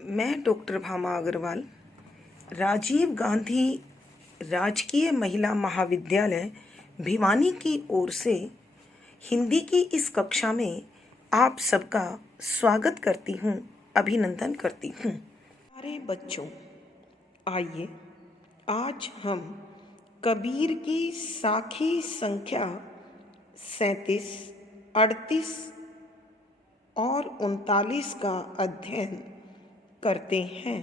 मैं डॉक्टर भामा अग्रवाल राजीव गांधी राजकीय महिला महाविद्यालय भिवानी की ओर से हिंदी की इस कक्षा में आप सबका स्वागत करती हूँ, अभिनंदन करती हूँ। प्यारे बच्चों, आइए आज हम कबीर की साखी संख्या 37, 38 और 39 का अध्ययन करते हैं।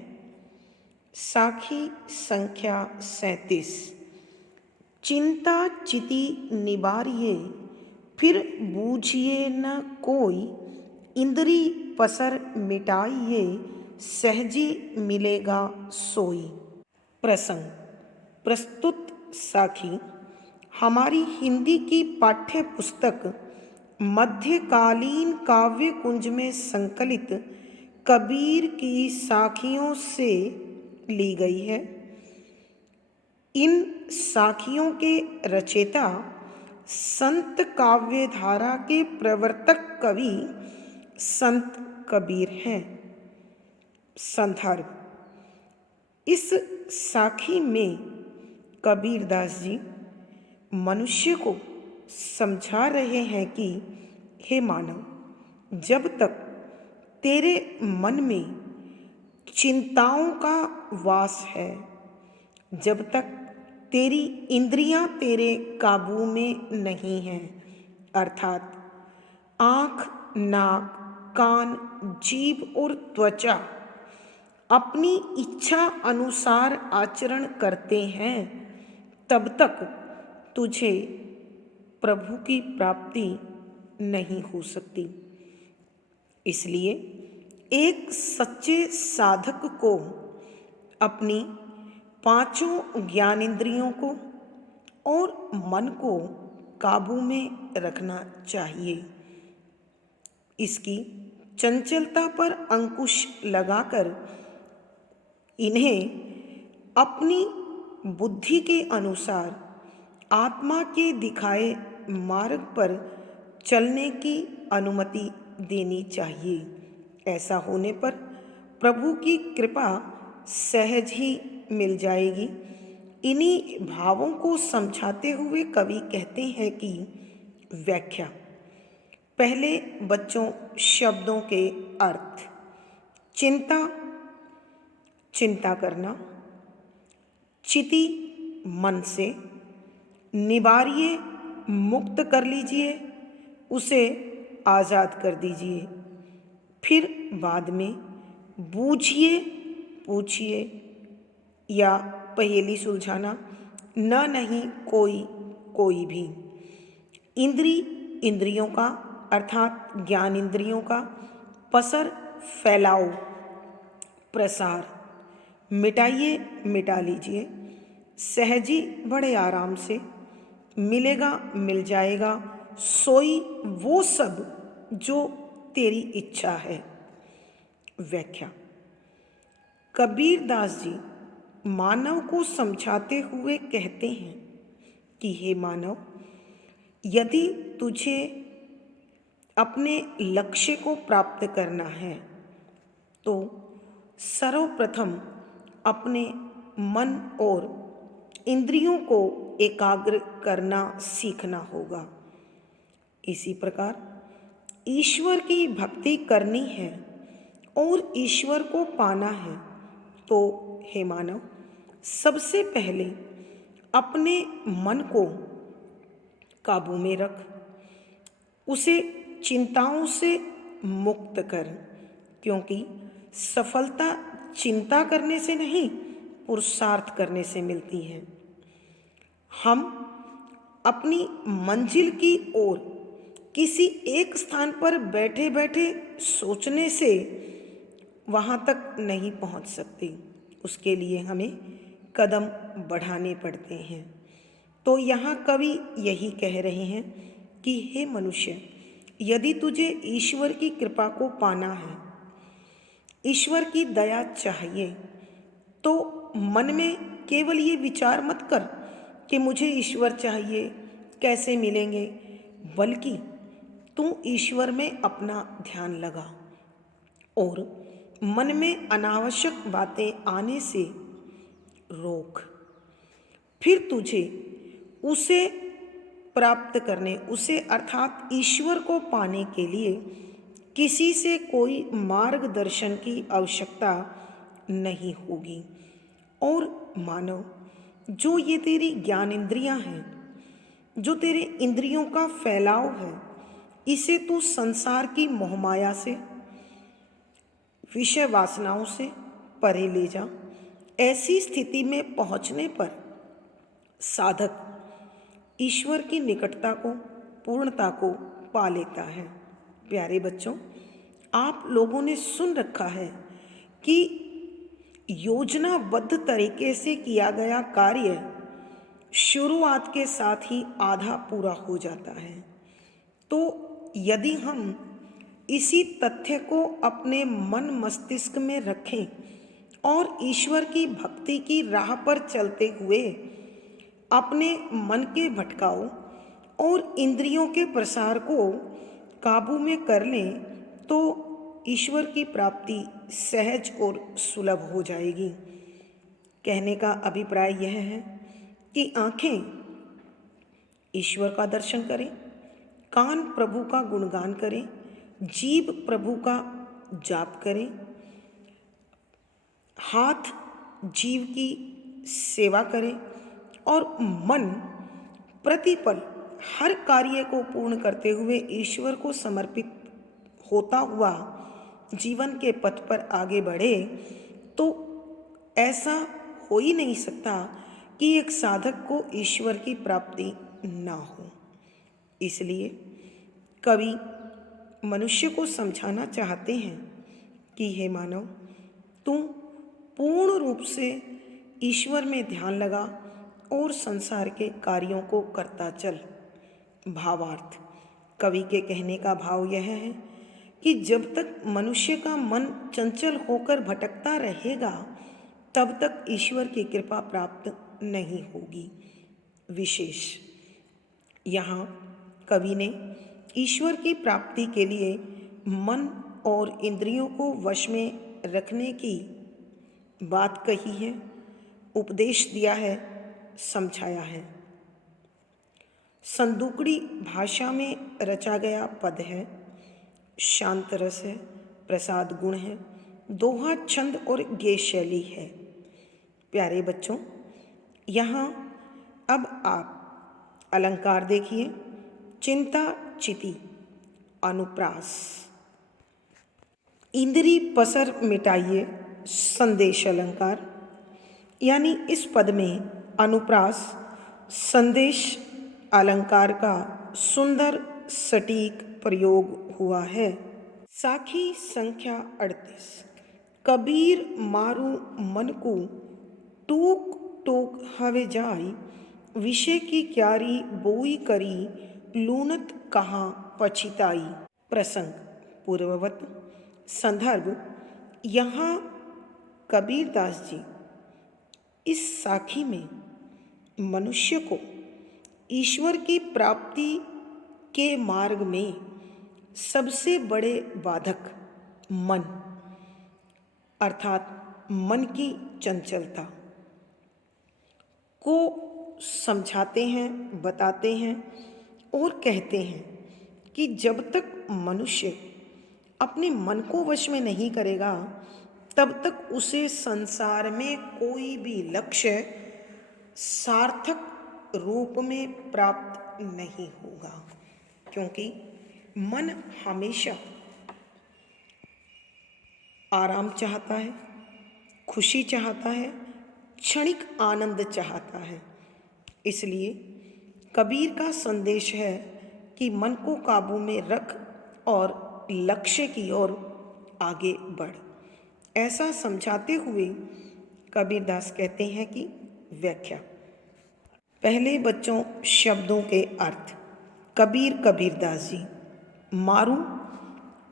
साखी संख्या 37। चिंता चिति निबारिये, फिर बूझिए न कोई, इंद्री पसर मिटाइए, सहजी मिलेगा सोई। प्रसंग प्रस्तुत साखी हमारी हिंदी की पाठ्य पुस्तक मध्यकालीन काव्य कुंज में संकलित कबीर की साखियों से ली गई है। इन साखियों के रचयिता संत काव्य धारा के प्रवर्तक कवि संत कबीर हैं। संदर्भ: इस साखी में कबीरदास जी मनुष्य को समझा रहे हैं कि हे मानव, जब तक तेरे मन में चिंताओं का वास है, जब तक तेरी इंद्रियां तेरे काबू में नहीं हैं, अर्थात आँख, नाक, कान, जीभ और त्वचा अपनी इच्छा अनुसार आचरण करते हैं, तब तक तुझे प्रभु की प्राप्ति नहीं हो सकती। इसलिए एक सच्चे साधक को अपनी पांचों ज्ञानेंद्रियों को और मन को काबू में रखना चाहिए। इसकी चंचलता पर अंकुश लगाकर इन्हें अपनी बुद्धि के अनुसार आत्मा के दिखाए मार्ग पर चलने की अनुमति देनी चाहिए। ऐसा होने पर प्रभु की कृपा सहज ही मिल जाएगी। इन्हीं भावों को समझाते हुए कवि कहते हैं कि व्याख्या। पहले बच्चों, शब्दों के अर्थ। चिंता, चिंता करना। चिति, मन से। निबारिये, मुक्त कर लीजिए, उसे आज़ाद कर दीजिए। फिर बाद में बूझिए, पूछिए या पहेली सुलझाना, न नहीं कोई, कोई भी। इंद्री, इंद्रियों का अर्थात ज्ञान इंद्रियों का। पसर, फैलाओ, प्रसार। मिटाइए, मिटा लीजिए। सहजी, बड़े आराम से। मिलेगा, मिल जाएगा। सोई, वो सब जो तेरी इच्छा है। व्याख्या। कबीरदास जी मानव को समझाते हुए कहते हैं कि हे मानव, यदि तुझे अपने लक्ष्य को प्राप्त करना है तो सर्वप्रथम अपने मन और इंद्रियों को एकाग्र करना सीखना होगा। इसी प्रकार ईश्वर की भक्ति करनी है और ईश्वर को पाना है तो हे मानव, सबसे पहले अपने मन को काबू में रख, उसे चिंताओं से मुक्त कर, क्योंकि सफलता चिंता करने से नहीं, पुरुषार्थ करने से मिलती है। हम अपनी मंजिल की ओर किसी एक स्थान पर बैठे बैठे सोचने से वहाँ तक नहीं पहुँच सकते। उसके लिए हमें कदम बढ़ाने पड़ते हैं। तो यहाँ कवि यही कह रहे हैं कि हे मनुष्य, यदि तुझे ईश्वर की कृपा को पाना है, ईश्वर की दया चाहिए, तो मन में केवल ये विचार मत कर कि मुझे ईश्वर चाहिए, कैसे मिलेंगे, बल्कि तू ईश्वर में अपना ध्यान लगा और मन में अनावश्यक बातें आने से रोक। फिर तुझे उसे प्राप्त करने, उसे अर्थात ईश्वर को पाने के लिए किसी से कोई मार्गदर्शन की आवश्यकता नहीं होगी। और मानव, जो ये तेरी ज्ञान इंद्रियां हैं, जो तेरे इंद्रियों का फैलाव है, इसे तू संसार की मोहमाया से, विषय वासनाओं से परे ले जा। ऐसी स्थिति में पहुंचने पर साधक ईश्वर की निकटता को, पूर्णता को पा लेता है। प्यारे बच्चों, आप लोगों ने सुन रखा है कि योजनाबद्ध तरीके से किया गया कार्य शुरुआत के साथ ही आधा पूरा हो जाता है। तो यदि हम इसी तथ्य को अपने मन मस्तिष्क में रखें और ईश्वर की भक्ति की राह पर चलते हुए अपने मन के भटकाव और इंद्रियों के प्रसार को काबू में कर लें, तो ईश्वर की प्राप्ति सहज और सुलभ हो जाएगी। कहने का अभिप्राय यह है कि आंखें ईश्वर का दर्शन करें, कान प्रभु का गुणगान करें, जीभ प्रभु का जाप करें, हाथ जीव की सेवा करें और मन प्रतिपल हर कार्य को पूर्ण करते हुए ईश्वर को समर्पित होता हुआ जीवन के पथ पर आगे बढ़े, तो ऐसा हो ही नहीं सकता कि एक साधक को ईश्वर की प्राप्ति ना हो। इसलिए कवि मनुष्य को समझाना चाहते हैं कि हे मानव, तू पूर्ण रूप से ईश्वर में ध्यान लगा और संसार के कार्यों को करता चल। भावार्थ, कवि के कहने का भाव यह है कि जब तक मनुष्य का मन चंचल होकर भटकता रहेगा, तब तक ईश्वर की कृपा प्राप्त नहीं होगी। विशेष यहाँ कवि ने ईश्वर की प्राप्ति के लिए मन और इंद्रियों को वश में रखने की बात कही है, उपदेश दिया है, समझाया है। संदूकड़ी भाषा में रचा गया पद है, शांत रस है, प्रसाद गुण है, दोहा छंद और गेय शैली है। प्यारे बच्चों, यहाँ अब आप अलंकार देखिए। चिंता चिति अनुप्रास, इंद्री पसर मिटाइए संदेश अलंकार। यानी इस पद में अनुप्रास संदेश अलंकार का सुंदर सटीक प्रयोग हुआ है। साखी संख्या 38। कबीर मारू मन को टूक टूक हवे जाई, विषय की क्यारी बोई करी, लूनत कहाँ पछिताई। प्रसंग पूर्ववत। संदर्भ, यहाँ कबीरदास जी इस साखी में मनुष्य को ईश्वर की प्राप्ति के मार्ग में सबसे बड़े बाधक मन अर्थात मन की चंचलता को समझाते हैं, बताते हैं और कहते हैं कि जब तक मनुष्य अपने मन को वश में नहीं करेगा, तब तक उसे संसार में कोई भी लक्ष्य सार्थक रूप में प्राप्त नहीं होगा, क्योंकि मन हमेशा आराम चाहता है, खुशी चाहता है, क्षणिक आनंद चाहता है। इसलिए कबीर का संदेश है कि मन को काबू में रख और लक्ष्य की ओर आगे बढ़। ऐसा समझाते हुए कबीरदास कहते हैं कि व्याख्या। पहले बच्चों शब्दों के अर्थ। कबीरदास जी। मारू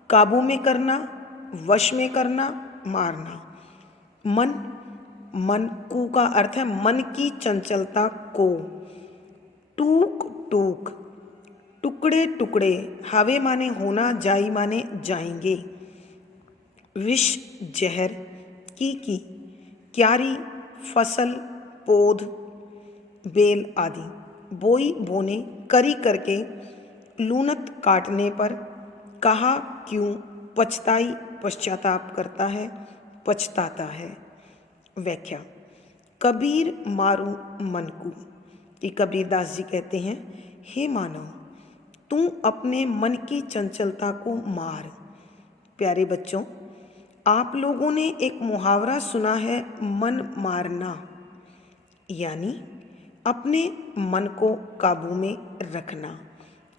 काबू में करना, वश में करना, मारना। मन कु का अर्थ है मन की चंचलता को। टूक टूक टुकड़े टुकड़े, हावे माने होना, जाई माने जाएंगे। विष जहर की क्यारी फसल पौध बेल आदि बोई बोने करी करके लूनत काटने पर कहा क्यों पछताई पश्चाताप करता है पछताता है। व्याख्या। कबीर मारू मन को कि कबीरदास जी कहते हैं, हे मानव तू अपने मन की चंचलता को मार। प्यारे बच्चों, आप लोगों ने एक मुहावरा सुना है, मन मारना, यानी अपने मन को काबू में रखना।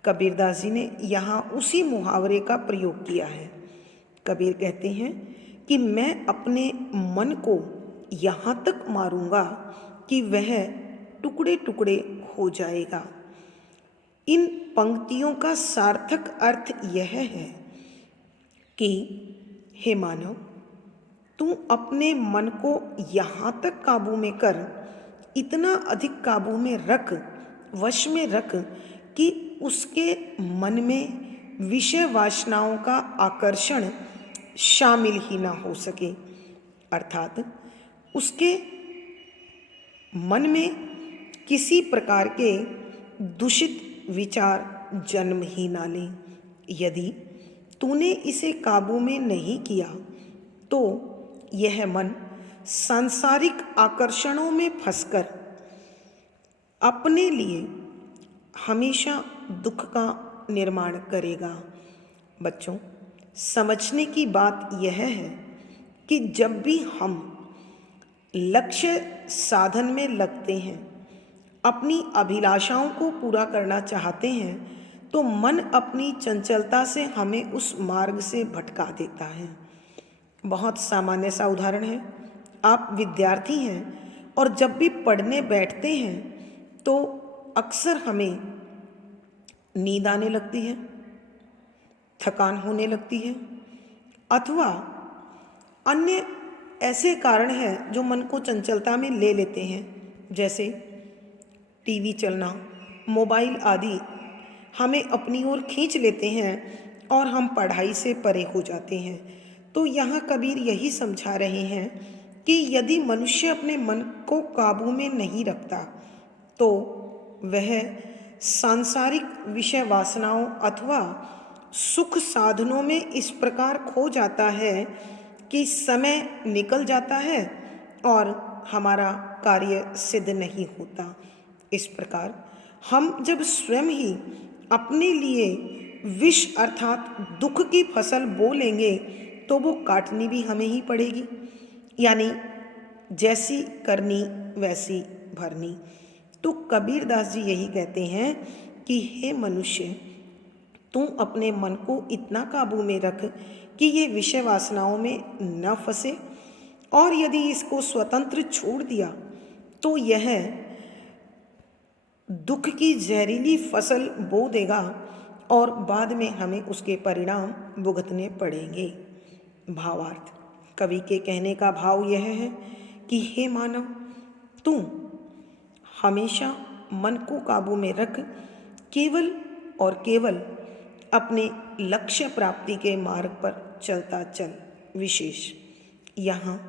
कबीरदास जी ने यहाँ उसी मुहावरे का प्रयोग किया है। कबीर कहते हैं कि मैं अपने मन को यहाँ तक मारूंगा कि वह टुकड़े टुकड़े हो जाएगा। इन पंक्तियों का सार्थक अर्थ यह है कि हे मानव, तू अपने मन को यहाँ तक काबू में कर, इतना अधिक काबू में रख, वश में रख कि उसके मन में विषय वासनाओं का आकर्षण शामिल ही ना हो सके, अर्थात उसके मन में किसी प्रकार के दूषित विचार जन्म ही ना लें। यदि तूने इसे काबू में नहीं किया तो यह मन सांसारिक आकर्षणों में फंसकर अपने लिए हमेशा दुख का निर्माण करेगा। बच्चों, समझने की बात यह है कि जब भी हम लक्ष्य साधन में लगते हैं, अपनी अभिलाषाओं को पूरा करना चाहते हैं, तो मन अपनी चंचलता से हमें उस मार्ग से भटका देता है। बहुत सामान्य सा उदाहरण है, आप विद्यार्थी हैं और जब भी पढ़ने बैठते हैं तो अक्सर हमें नींद आने लगती है, थकान होने लगती है, अथवा अन्य ऐसे कारण हैं जो मन को चंचलता में ले लेते हैं, जैसे टीवी चलना, मोबाइल आदि हमें अपनी ओर खींच लेते हैं और हम पढ़ाई से परे हो जाते हैं। तो यहाँ कबीर यही समझा रहे हैं कि यदि मनुष्य अपने मन को काबू में नहीं रखता तो वह सांसारिक विषय वासनाओं अथवा सुख साधनों में इस प्रकार खो जाता है कि समय निकल जाता है और हमारा कार्य सिद्ध नहीं होता। इस प्रकार हम जब स्वयं ही अपने लिए विष अर्थात दुख की फसल बो लेंगे तो वो काटनी भी हमें ही पड़ेगी, यानी जैसी करनी वैसी भरनी। तो कबीरदास जी यही कहते हैं कि हे मनुष्य, तू अपने मन को इतना काबू में रख कि ये विषय वासनाओं में न फंसे, और यदि इसको स्वतंत्र छोड़ दिया तो यह दुख की जहरीली फसल बो देगा और बाद में हमें उसके परिणाम भुगतने पड़ेंगे। भावार्थ। कवि के कहने का भाव यह है कि हे मानव, तू हमेशा मन को काबू में रख, केवल और केवल अपने लक्ष्य प्राप्ति के मार्ग पर चलता चल। विशेष यहाँ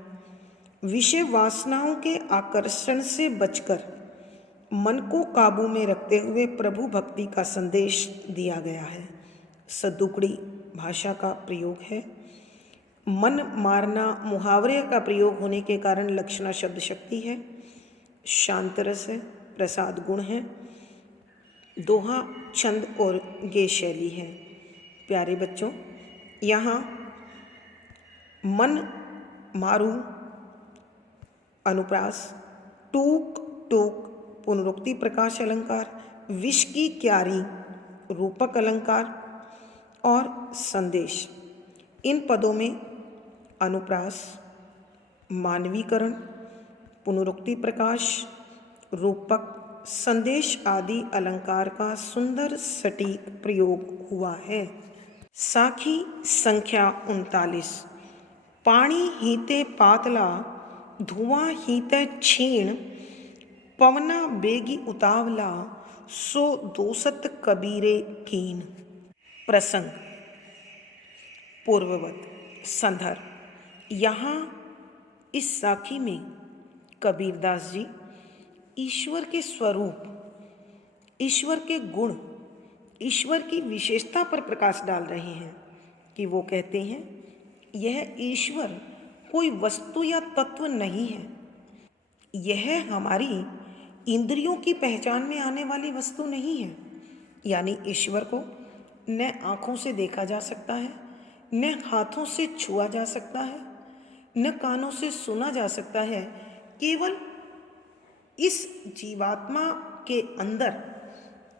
विषय वासनाओं के आकर्षण से बचकर मन को काबू में रखते हुए प्रभु भक्ति का संदेश दिया गया है। सद्दुकड़ी भाषा का प्रयोग है। मन मारना मुहावरे का प्रयोग होने के कारण लक्षणा शब्द शक्ति है, शांत रस है, प्रसाद गुण है, दोहा छंद और गे शैली है। प्यारे बच्चों, यहाँ मन मारू अनुप्रास, टूक टूक पुनरुक्ति प्रकाश अलंकार, विष की क्यारी रूपक अलंकार और संदेश, इन पदों में अनुप्रास, मानवीकरण, पुनरुक्ति प्रकाश, रूपक, संदेश आदि अलंकार का सुंदर सटीक प्रयोग हुआ है। साखी संख्या 39। पाणी हीते पातला धुआं हीते छीण, पवना बेगी उतावला सो दोसत कबीरे कीन। प्रसंग पूर्ववत। संदर्भ यहाँ इस साखी में कबीरदास जी ईश्वर के स्वरूप, ईश्वर के गुण, ईश्वर की विशेषता पर प्रकाश डाल रहे हैं कि वो कहते हैं यह ईश्वर कोई वस्तु या तत्व नहीं है, यह हमारी इंद्रियों की पहचान में आने वाली वस्तु नहीं है। यानी ईश्वर को न आँखों से देखा जा सकता है, न हाथों से छुआ जा सकता है, न कानों से सुना जा सकता है। केवल इस जीवात्मा के अंदर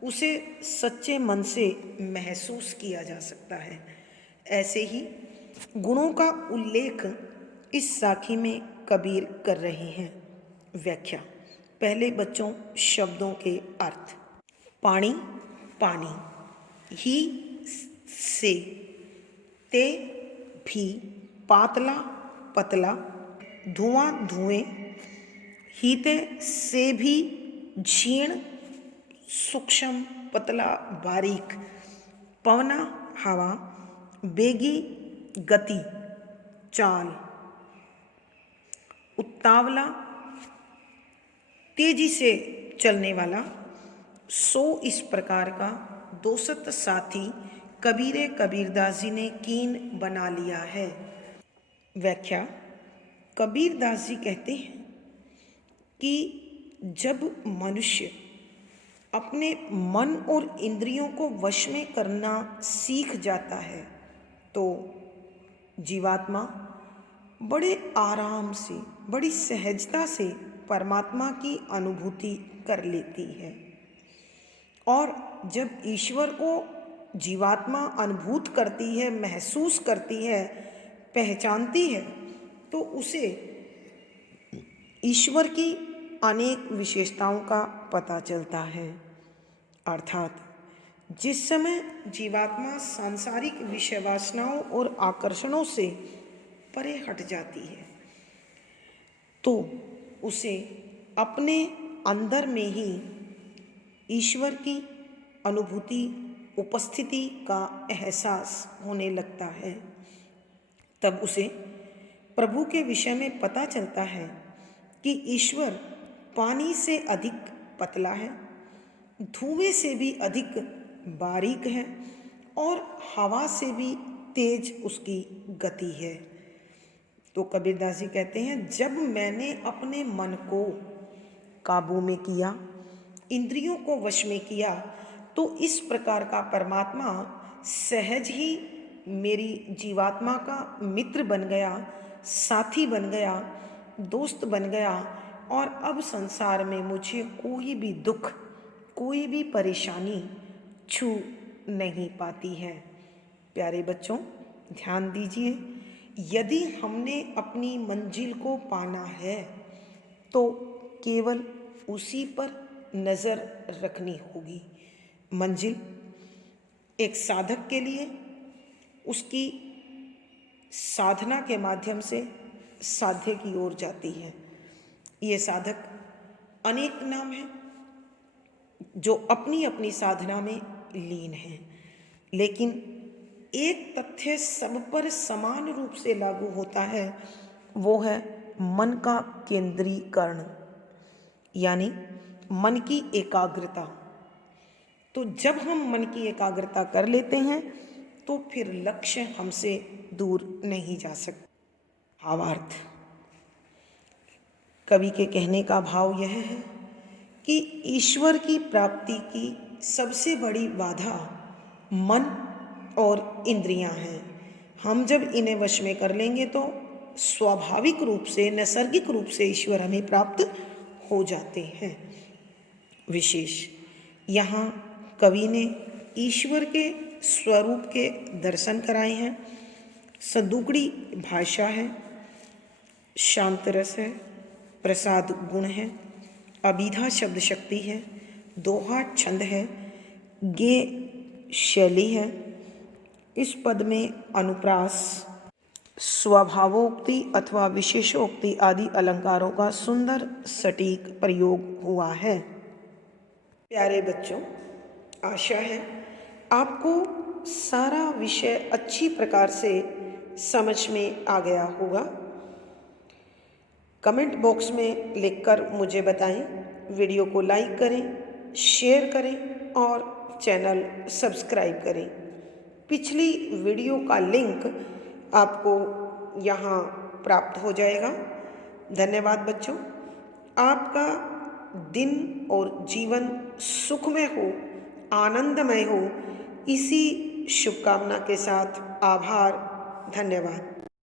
उसे सच्चे मन से महसूस किया जा सकता है। ऐसे ही गुणों का उल्लेख इस साखी में कबीर कर रहे हैं। व्याख्या। पहले बच्चों शब्दों के अर्थ। पानी पानी, ही से, ते भी, पातला पतला, धुआं धुएं, हीते से भी, झीण सूक्ष्म पतला बारीक, पवना हवा, बेगी गति चाल, उत्तावला तेजी से चलने वाला। सो इस प्रकार का दोसत साथी कबीरे कबीरदास जी ने कीन बना लिया है। व्याख्या। कबीरदास जी कहते हैं कि जब मनुष्य अपने मन और इंद्रियों को वश में करना सीख जाता है तो जीवात्मा बड़े आराम से, बड़ी सहजता से परमात्मा की अनुभूति कर लेती है। और जब ईश्वर को जीवात्मा अनुभूत करती है, महसूस करती है, पहचानती है, तो उसे ईश्वर की अनेक विशेषताओं का पता चलता है। अर्थात जिस समय जीवात्मा सांसारिक विषय वासनाओं और आकर्षणों से परे हट जाती है तो उसे अपने अंदर में ही ईश्वर की अनुभूति, उपस्थिति का एहसास होने लगता है। तब उसे प्रभु के विषय में पता चलता है कि ईश्वर पानी से अधिक पतला है, धुएं से भी अधिक बारीक है और हवा से भी तेज उसकी गति है। तो कबीरदास जी कहते हैं जब मैंने अपने मन को काबू में किया, इंद्रियों को वश में किया, तो इस प्रकार का परमात्मा सहज ही मेरी जीवात्मा का मित्र बन गया, साथी बन गया, दोस्त बन गया और अब संसार में मुझे कोई भी दुख, कोई भी परेशानी छू नहीं पाती है। प्यारे बच्चों ध्यान दीजिए, यदि हमने अपनी मंजिल को पाना है तो केवल उसी पर नज़र रखनी होगी। मंजिल एक साधक के लिए उसकी साधना के माध्यम से साध्य की ओर जाती है। ये साधक अनेक नाम हैं जो अपनी अपनी साधना में लीन हैं, लेकिन एक तथ्य सब पर समान रूप से लागू होता है, वो है मन का केंद्रीकरण, यानी मन की एकाग्रता। तो जब हम मन की एकाग्रता कर लेते हैं तो फिर लक्ष्य हमसे दूर नहीं जा सकता। भावार्थ। कवि के कहने का भाव यह है कि ईश्वर की प्राप्ति की सबसे बड़ी बाधा मन और इंद्रियां हैं। हम जब इन्हें वश में कर लेंगे तो स्वाभाविक रूप से, नैसर्गिक रूप से ईश्वर हमें प्राप्त हो जाते हैं। विशेष यहाँ कवि ने ईश्वर के स्वरूप के दर्शन कराए हैं। सदुगड़ी भाषा है, शांत रस है, प्रसाद गुण है, अभिधा शब्द शक्ति है, दोहा छंद है, गे शैली है। इस पद में अनुप्रास, स्वभावोक्ति अथवा विशेषोक्ति आदि अलंकारों का सुंदर सटीक प्रयोग हुआ है। प्यारे बच्चों, आशा है आपको सारा विषय अच्छी प्रकार से समझ में आ गया होगा। कमेंट बॉक्स में लिखकर मुझे बताएं। वीडियो को लाइक करें, शेयर करें और चैनल सब्सक्राइब करें। पिछली वीडियो का लिंक आपको यहाँ प्राप्त हो जाएगा। धन्यवाद बच्चों। आपका दिन और जीवन सुखमय हो, आनंदमय हो, इसी शुभकामना के साथ आभार। धन्यवाद।